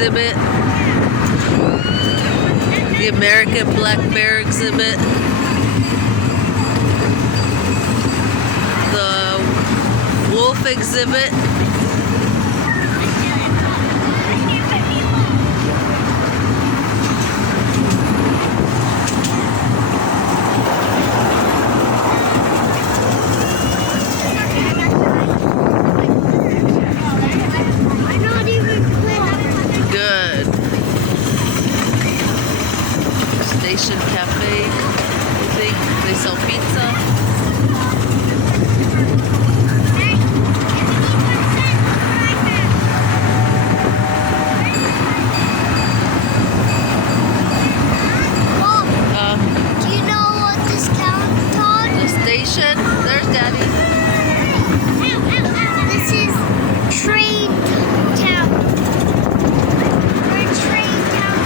exhibit. The American black bear exhibit. The wolf exhibit. Good. Station Cafe, I think they sell pizza. Do you know what this counts on? The station. There's Daddy. This is Train Town. We're in Train Town.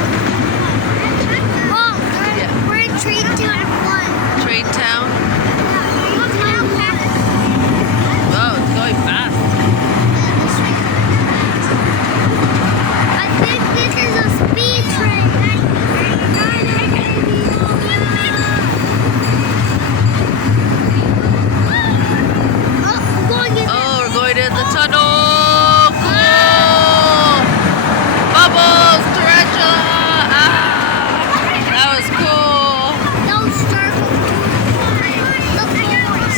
Mom, we're in Train Town 1. Train Town. Yeah. Oh, it's going fast. I think this is a speed train. Oh, we're going in. Oh, we're going in the tunnel. Cool. Bubbles, tarantula. Ah, that was cool. Don't start. Look forward.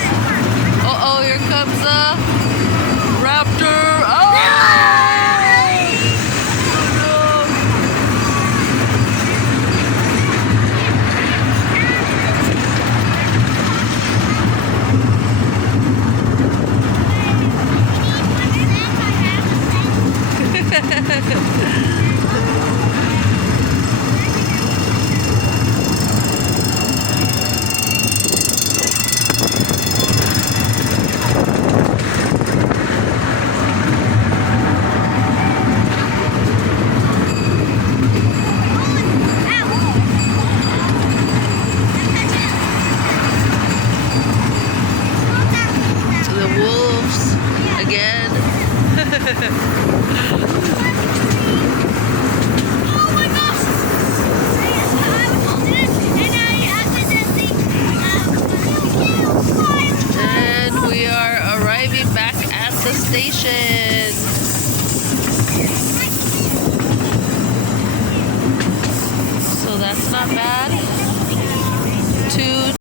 Uh-oh, here comes a raptor. Oh! The wolves again. Oh my gosh! And we are arriving back at the station.